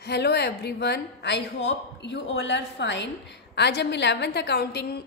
Hello everyone, I hope you all are fine. आज हम 11th accounting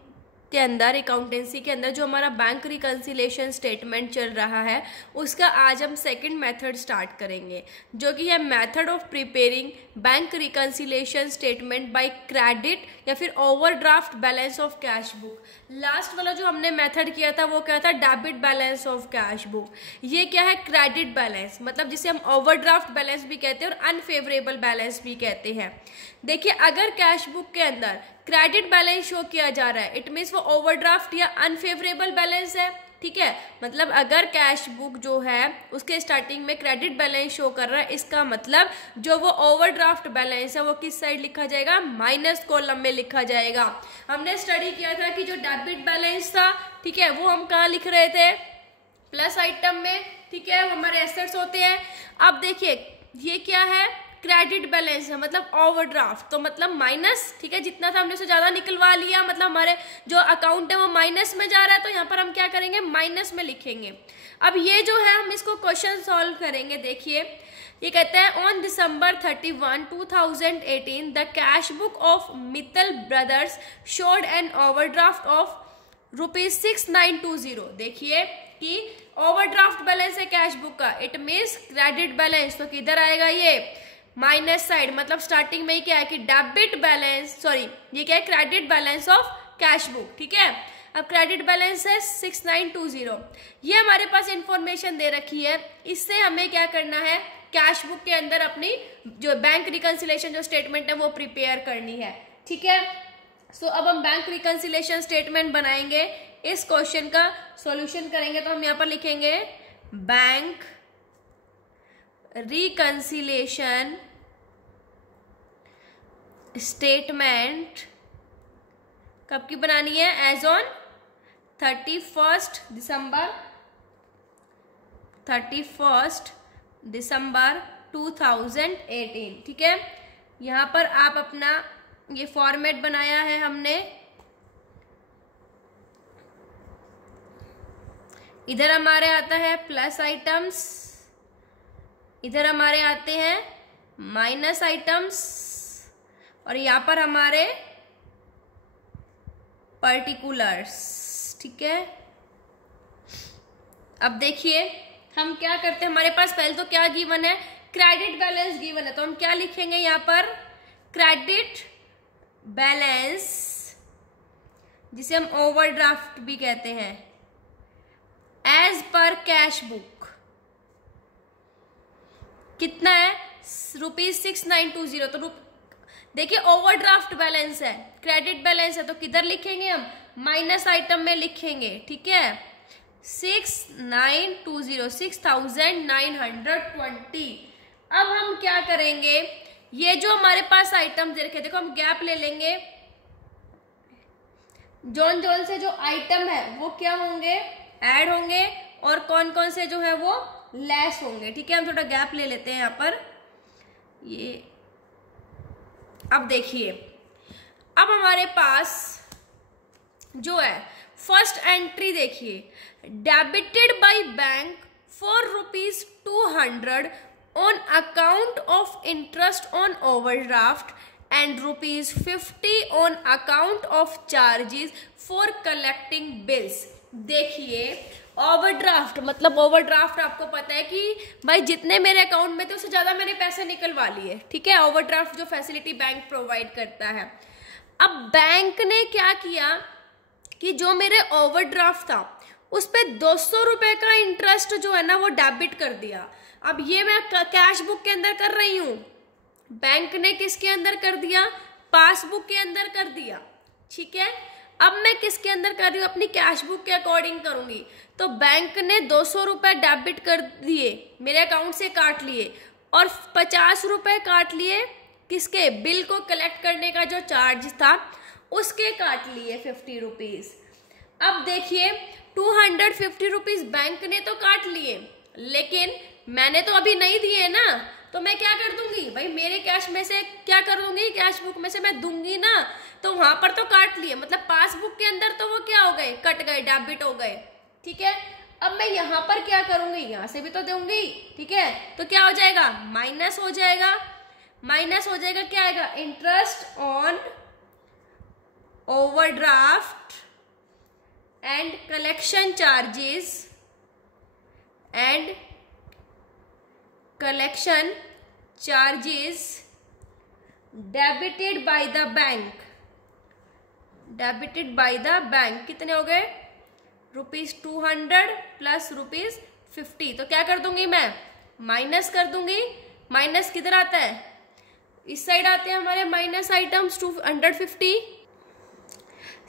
के अंदर अकाउंटेंसी के अंदर जो हमारा बैंक रिकन्सिलेशन स्टेटमेंट चल रहा है उसका आज हम सेकंड मेथड स्टार्ट करेंगे, जो कि है method of preparing bank reconciliation statement by credit या फिर overdraft balance of cash book. Last वाला जो हमने मेथड किया था वो क्या था, debit balance of cash book. ये क्या है, क्रेडिट बैलेंस, मतलब जिसे हम ओवरड्राफ्ट बैलेंस भी कहते हैं और अनफेवरेबल बैलेंस भी कहते हैं। देखिए, अगर कैश बुक के अंदर क्रेडिट बैलेंस शो किया जा रहा है, इट मीन्स वो ओवरड्राफ्ट या अनफेवरेबल बैलेंस है। ठीक है, मतलब अगर कैश बुक जो है उसके स्टार्टिंग में क्रेडिट बैलेंस शो कर रहा है, इसका मतलब जो वो ओवरड्राफ्ट बैलेंस है वो किस साइड लिखा जाएगा, माइनस कॉलम में लिखा जाएगा। हमने स्टडी किया था कि जो डेबिट बैलेंस था, ठीक है, वो हम कहाँ लिख रहे थे, प्लस आइटम में। ठीक है, वो हमारे एसेट्स होते हैं। अब देखिए ये क्या है, क्रेडिट बैलेंस है, मतलब ओवरड्राफ्ट, तो मतलब माइनस। ठीक है, जितना था हमने उससे ज्यादा निकलवा लिया, मतलब हमारे जो अकाउंट है वो माइनस में जा रहा है, तो यहाँ पर हम क्या करेंगे, माइनस में लिखेंगे। अब ये जो है हम इसको क्वेश्चन सॉल्व करेंगे। देखिए ये कहते हैं on December 31, 2018 the cash book of Mittal brothers showed an overdraft of ₹6920। देखिए कि ओवरड्राफ्ट बैलेंस है कैश बुक का, इट मीन्स क्रेडिट बैलेंस, तो किधर आएगा ये, माइनस साइड। मतलब स्टार्टिंग में ही क्या है कि डेबिट बैलेंस, सॉरी ये क्या है, credit balance of cash book. ठीक है, अब क्रेडिट बैलेंस है 6920। ये हमारे पास इंफॉर्मेशन दे रखी है, इससे हमें क्या करना है, कैश बुक के अंदर अपनी जो बैंक रिकन्सिलेशन जो स्टेटमेंट है वो प्रिपेयर करनी है। ठीक है, सो अब हम बैंक रिकन्सिलेशन स्टेटमेंट बनाएंगे। इस क्वेश्चन का सॉल्यूशन करेंगे तो हम यहाँ पर लिखेंगे बैंक रिकन्सिलेशन स्टेटमेंट कब की बनानी है, एज ऑन 31 दिसंबर 2018। ठीक है, यहाँ पर आप अपना ये फॉर्मेट बनाया है हमने, इधर हमारे आता है प्लस आइटम्स, इधर हमारे आते हैं माइनस आइटम्स, और यहाँ पर हमारे पर्टिकुलर्स। ठीक है, अब देखिए हम क्या करते हैं, हमारे पास पहले तो क्या गिवन है, क्रेडिट बैलेंस गिवन है, तो हम क्या लिखेंगे यहाँ पर, क्रेडिट बैलेंस, जिसे हम ओवरड्राफ्ट भी कहते हैं, एज पर कैश बुक कितना है, ₹6920। तो देखिए ओवरड्राफ्ट बैलेंस है, क्रेडिट बैलेंस है, तो किधर लिखेंगे हम, माइनस आइटम में लिखेंगे। ठीक है, 6920, 6920। अब हम क्या करेंगे, ये जो हमारे पास आइटम दे रखे, देखो हम गैप ले लेंगे, जौन जौन से जो आइटम है वो क्या होंगे, ऐड होंगे, और कौन कौन से जो है वो लेस होंगे। ठीक है, हम थोड़ा गैप ले लेते हैं यहाँ पर ये। अब देखिए, अब हमारे पास जो है फर्स्ट एंट्री देखिए, debited by bank for ₹200 on account of interest on overdraft and ₹50 on account of charges for collecting bills. देखिए ओवरड्राफ्ट, मतलब ओवरड्राफ्ट आपको पता है कि भाई जितने मेरे अकाउंट में थे उससे ज्यादा मैंने पैसे निकलवा लिए। ठीक है, ओवरड्राफ्ट जो फैसिलिटी बैंक प्रोवाइड करता है। अब बैंक ने क्या किया कि जो मेरे ओवरड्राफ्ट था उस पे ₹200 का इंटरेस्ट जो है ना वो डेबिट कर दिया। अब ये मैं कैश बुक के अंदर कर रही हूं, बैंक ने किसके अंदर कर दिया, पासबुक के अंदर कर दिया। ठीक है, अब मैं किसके अंदर कर रही हूँ, अपनी कैश बुक के अकॉर्डिंग करूंगी। तो बैंक ने ₹200 डेबिट कर दिए, मेरे अकाउंट से काट लिए, और ₹50 काट लिए किसके, बिल को कलेक्ट करने का जो चार्ज था उसके काट लिए ₹50। अब देखिए ₹250 बैंक ने तो काट लिए, लेकिन मैंने तो अभी नहीं दिए ना, तो मैं क्या कर दूंगी भाई, मेरे कैश में से क्या कर दूंगी, कैश बुक में से मैं दूंगी ना, तो वहां पर तो काट लिए, मतलब पासबुक के अंदर तो वो क्या हो गए, कट गए, डेबिट हो गए। ठीक है, अब मैं यहाँ पर क्या करूंगी, यहाँ से भी तो दूंगी। ठीक है, तो क्या हो जाएगा, माइनस हो जाएगा। माइनस हो जाएगा, क्या आएगा, interest on overdraft and collection charges debited by the bank, कितने हो गए, ₹200 प्लस ₹50। तो क्या कर दूंगी मैं, माइनस कर दूंगी। माइनस किधर आता है, इस साइड आते हैं हमारे माइनस आइटम्स 250।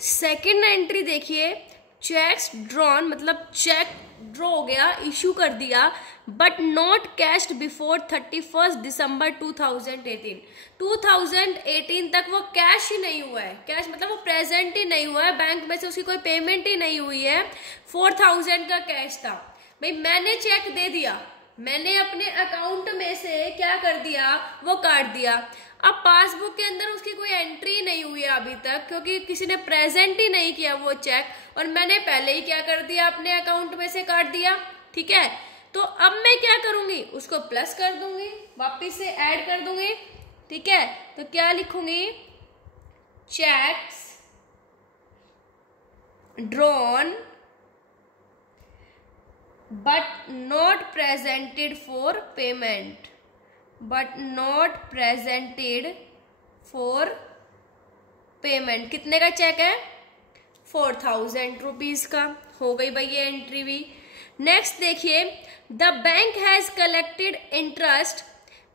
सेकेंड एंट्री देखिए, चेक्स ड्रॉन, मतलब चेक ड्रॉ हो गया, इशू कर दिया, but not cached before 31 December 2018। 2018 तक वो कैश ही नहीं हुआ है, कैश मतलब वो प्रेजेंट ही नहीं हुआ है, बैंक में से उसकी कोई पेमेंट ही नहीं हुई है, 4000 का कैश था। भाई मैंने चेक दे दिया, मैंने अपने अकाउंट में से क्या कर दिया, वो काट दिया। अब पासबुक के अंदर उसकी कोई एंट्री नहीं हुई है अभी तक, क्योंकि किसी ने प्रेजेंट ही नहीं किया वो चेक, और मैंने पहले ही क्या कर दिया, अपने अकाउंट में से काट दिया। ठीक है, तो अब मैं क्या करूंगी, उसको प्लस कर दूंगी, वापिस से ऐड कर दूंगी। ठीक है, तो क्या लिखूंगी, cheques drawn but not presented for payment, कितने का चेक है, 4000 रुपीज का। हो गई भाई ये एंट्री भी। नेक्स्ट देखिए, the bank has collected interest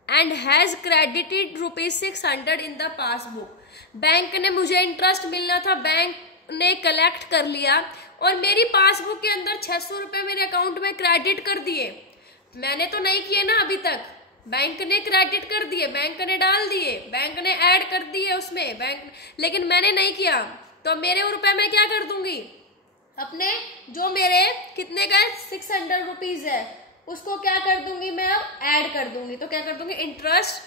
and has credited ₹600 in the passbook. Bank ने, मुझे इंटरेस्ट मिलना था, बैंक ने कलेक्ट कर लिया और मेरी पासबुक के अंदर 600 रुपए मेरे अकाउंट में क्रेडिट कर दिए। मैंने तो नहीं किए ना अभी तक, बैंक ने क्रेडिट कर दिए, बैंक ने डाल दिए, बैंक ने ऐड कर दिए उसमें, बैंक, लेकिन मैंने नहीं किया। तो मेरे रुपए में क्या कर दूंगी, अपने जो मेरे कितने का 600 रुपीज है उसको क्या कर दूंगी मैं, अब ऐड कर दूंगी। तो क्या कर दूंगी, interest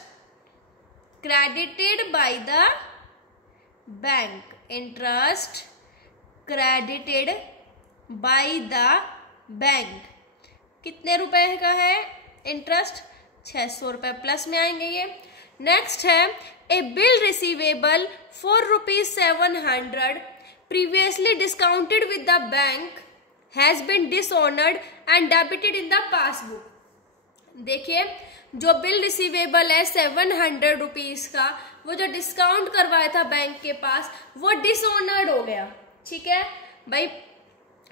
credited by the bank, interest credited by the bank, कितने रुपए का है इंटरेस्ट, 600 रुपए प्लस में आएंगे ये। नेक्स्ट है, a bill receivable for ₹700 previously discounted with the bank has been dishonoured and debited in the passbook. देखिए, जो बिल रिसीवेबल है 700 रुपीज का, वो जो डिस्काउंट करवाया था बैंक के पास, वो डिसऑनर्ड हो गया। ठीक है भाई,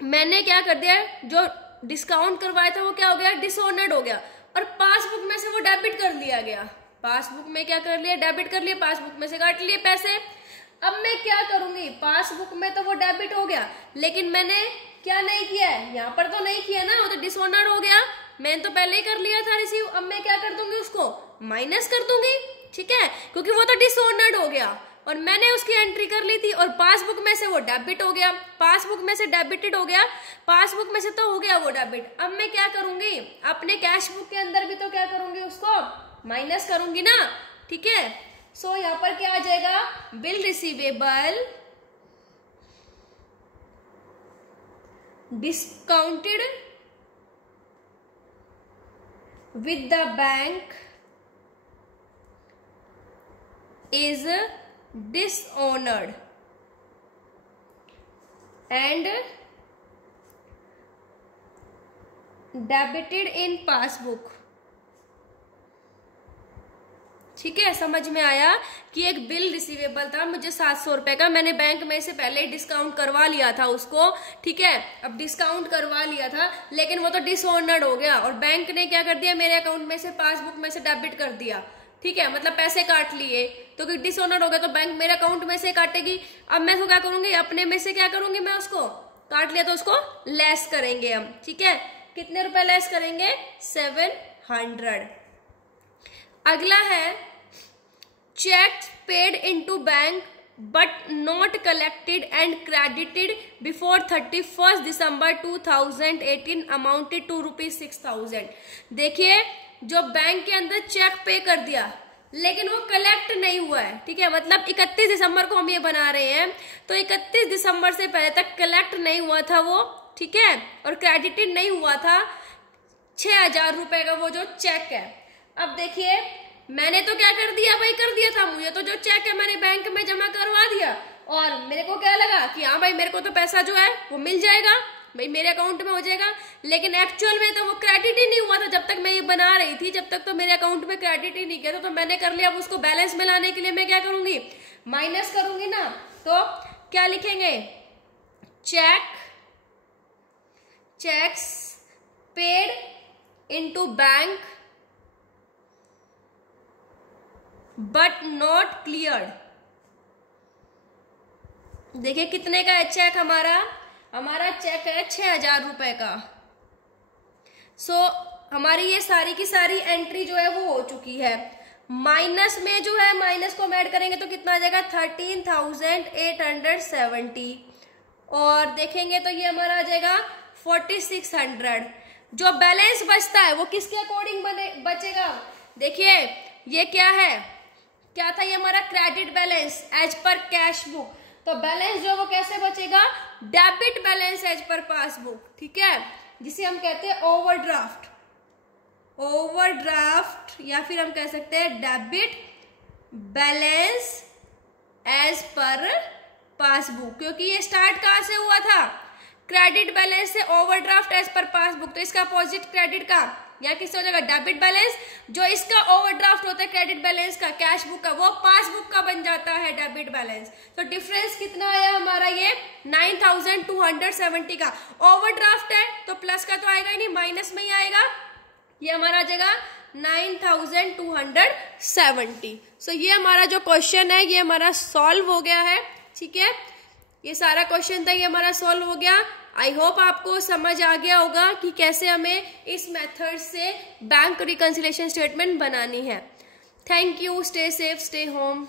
मैंने क्या कर दिया, जो डिस्काउंट करवाया था वो क्या हो गया, डिसऑनर्ड हो गया, और पासबुक में से वो डेबिट कर लिया गया। पासबुक में क्या कर लिया, डेबिट कर लिया, पासबुक में से काट लिए पैसे। अब मैं क्या करूंगी, पासबुक में तो वो डेबिट हो गया, लेकिन मैंने क्या नहीं किया है, यहाँ पर तो नहीं किया ना, वो तो डिसऑनर्ड हो गया, मैंने तो पहले ही कर लिया था रिसीव। अब मैं क्या कर दूंगी, उसको माइनस कर दूंगी। ठीक है, क्योंकि वो तो डिसऑनर्ड हो गया और मैंने उसकी एंट्री कर ली थी, और पासबुक में से वो डेबिट हो गया, पासबुक में से डेबिटेड हो गया, पासबुक में से तो हो गया वो डेबिट। अब मैं क्या करूंगी, अपने कैश बुक के अंदर भी तो क्या करूंगी, उसको माइनस करूंगी ना। ठीक है, सो यहाँ पर क्या आ जाएगा, bill receivable discounted with the bank is dishonored and debited in passbook। ठीक है, समझ में आया कि एक बिल रिसीवेबल था मुझे 700 रुपए का, मैंने बैंक में से पहले ही डिस्काउंट करवा लिया था उसको। ठीक है, अब डिस्काउंट करवा लिया था, लेकिन वो तो डिसऑनर्ड हो गया और बैंक ने क्या कर दिया, मेरे अकाउंट में से पासबुक में से डेबिट कर दिया। ठीक है, मतलब पैसे काट लिए, तो डिसऑनर हो गया तो बैंक मेरे अकाउंट में से काटेगी। अब मैं तो क्या करूंगी, अपने में से क्या करूंगी, मैं उसको काट लिया तो उसको लेस करेंगे हम। ठीक है, कितने रुपए लेस करेंगे, 700। अगला है, cheque paid into bank but not collected and credited before 31 December 2018 amounted to ₹6000। देखिए, जो बैंक के अंदर चेक पे कर दिया लेकिन वो कलेक्ट नहीं हुआ है। ठीक है, मतलब 31 दिसंबर को हम ये बना रहे हैं, तो 31 दिसंबर से पहले तक कलेक्ट नहीं हुआ था वो। ठीक है, और क्रेडिटेड नहीं हुआ था 6000 रुपए का वो जो चेक है। अब देखिए, मैंने तो क्या कर दिया भाई, कर दिया था, मुझे तो जो चेक है मैंने बैंक में जमा करवा दिया और मेरे को क्या लगा कि हाँ भाई मेरे को तो पैसा जो है वो मिल जाएगा भाई, मेरे अकाउंट में हो जाएगा। लेकिन एक्चुअल में तो वो क्रेडिट ही नहीं हुआ था जब तक मैं ये बना रही थी, जब तक तो मेरे अकाउंट में क्रेडिट ही नहीं किया था। तो मैंने कर लिया, अब उसको बैलेंस में लाने के लिए मैं क्या करूंगी, माइनस करूंगी ना। तो क्या लिखेंगे, checks paid into bank but not cleared. देखिए कितने का है चेक, हमारा चेक है 6,000 रुपए का। सो हमारी ये सारी की सारी एंट्री जो है वो हो चुकी है। माइनस में जो है, माइनस को हम ऐड करेंगे तो कितना आ जाएगा 13,870 और देखेंगे तो ये हमारा आ जाएगा 4,600। जो बैलेंस बचता है वो किसके अकॉर्डिंग बचेगा, देखिए ये क्या है, क्या था ये हमारा credit balance as per cash book. तो बैलेंस जो वो कैसे बचेगा, debit balance as per passbook, ठीक है, जिसे हम कहते हैं ओवरड्राफ्ट या फिर हम कह सकते हैं debit balance as per passbook. क्योंकि ये स्टार्ट कहां से हुआ था, क्रेडिट बैलेंस से, ओवरड्राफ्ट एज पर पासबुक। तो इसका अपोजिट क्रेडिट का या किससे हो जाएगा, डेबिट बैलेंस। जो इसका ओवरड्राफ्ट होता है क्रेडिट बैलेंस का, कैश बुक का, वो पासबुक का बन जाता है डेबिट बैलेंस। तो डिफरेंस कितना आया हमारा, ये 9,270 का। ओवरड्राफ्ट है तो प्लस का तो आएगा ही नहीं, माइनस में ही आएगा। ये हमारा आ जाएगा 9,270। सो ये हमारा जो क्वेश्चन है ये हमारा सॉल्व हो गया है, ठीक है। ये सारा क्वेश्चन था, ये हमारा सॉल्व हो गया। आई होप आपको समझ आ गया होगा कि कैसे हमें इस मेथड से बैंक रिकंसिलिएशन स्टेटमेंट बनानी है। Thank you, stay safe, stay home.